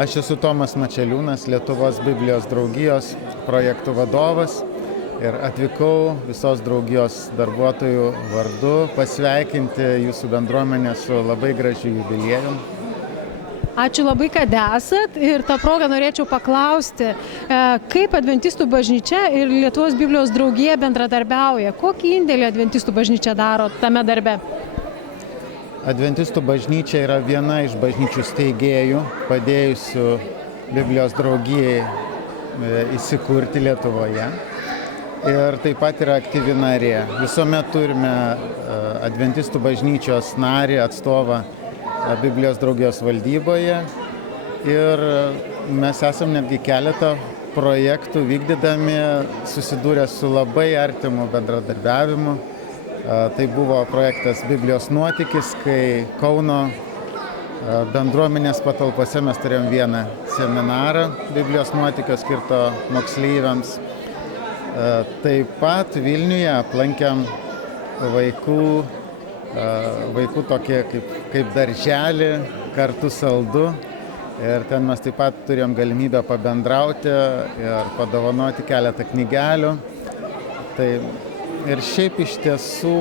Aš esu Tomas Mačeliūnas, Lietuvos Biblijos draugijos projektų vadovas ir atvykau visos draugijos darbuotojų vardu pasveikinti jūsų bendruomenę su labai gražiu jubiliejum. Ačiū labai, kad esat ir tą progą norėčiau paklausti, kaip Adventistų bažnyčia ir Lietuvos Biblijos draugija bendradarbiauja, kokį indėlį Adventistų bažnyčia daro tame darbe? Adventistų bažnyčia yra viena iš bažnyčių steigėjų, padėjusių Biblijos draugijai įsikurti Lietuvoje. Ir taip pat yra aktyvi narė. Visuomet turime Adventistų bažnyčios narį, atstovą Biblijos draugijos valdyboje. Ir mes esam netgi keletą projektų vykdydami susidūrę su labai artimu bendradarbiavimu. Tai buvo projektas Biblijos nuotykis, kai Kauno bendruomenės patalpose mes turėjom vieną seminarą Biblijos nuotykio skirto moksleiviams. Taip pat Vilniuje aplankėm vaikų tokie kaip darželį kartu saldu. Ir ten mes taip pat turėjom galimybę pabendrauti ir padovanoti keletą knygelių. Tai ir šiaip iš tiesų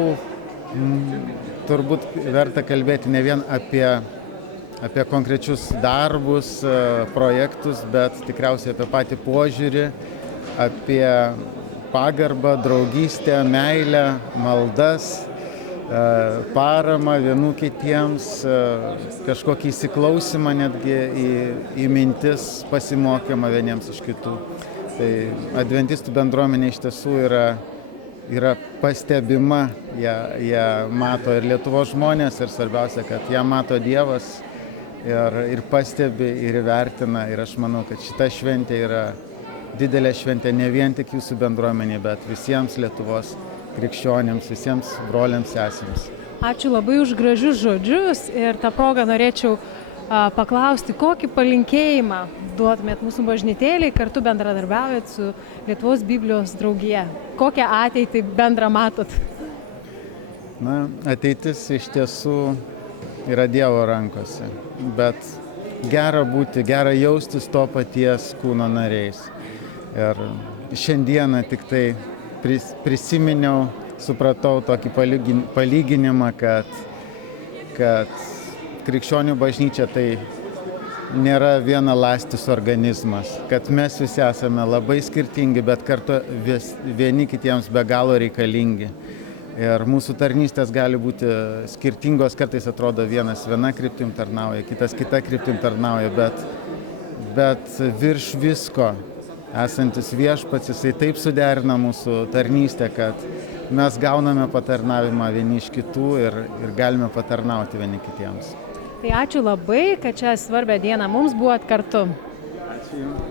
turbūt verta kalbėti ne vien apie konkrečius darbus, projektus, bet tikriausiai apie patį požiūrį, apie pagarbą, draugystę, meilę, maldas, paramą vienų kitiems, kažkokį įsiklausimą netgi į mintis, pasimokymą vieniems iš kitų. Tai Adventistų bendruomenė iš tiesų yra pastebima, ją mato ir Lietuvos žmonės ir svarbiausia, kad ją mato Dievas ir pastebi ir įvertina. Ir aš manau, kad šita šventė yra didelė šventė ne vien tik jūsų bendruomenė, bet visiems Lietuvos krikščionėms, visiems broliams, sesėms. Ačiū labai už gražius žodžius ir tą progą norėčiau paklausti, kokį palinkėjimą duotumėt mūsų bažnytėliai, kartu bendradarbiaujat su Lietuvos Biblijos draugija. Kokią ateitį bendrą matot? Na, ateitis iš tiesų yra Dievo rankose, bet gera būti, gera jaustis to paties kūno nariais. Ir šiandieną tik tai prisiminiau, supratau tokį palyginimą, kad krikščionių bažnyčia tai nėra vienaląstis organizmas, kad mes visi esame labai skirtingi, bet kartu vieni kitiems be galo reikalingi. Ir mūsų tarnystės gali būti skirtingos, kartais atrodo vienas viena kryptim tarnauja, kitas kita kryptim tarnauja, bet virš visko esantis Viešpats, jisai taip suderina mūsų tarnystę, kad mes gauname patarnavimą vieni iš kitų ir galime patarnauti vieni kitiems. Tai ačiū labai, kad čia svarbią dieną mums buvot kartu. Ačiū Jums.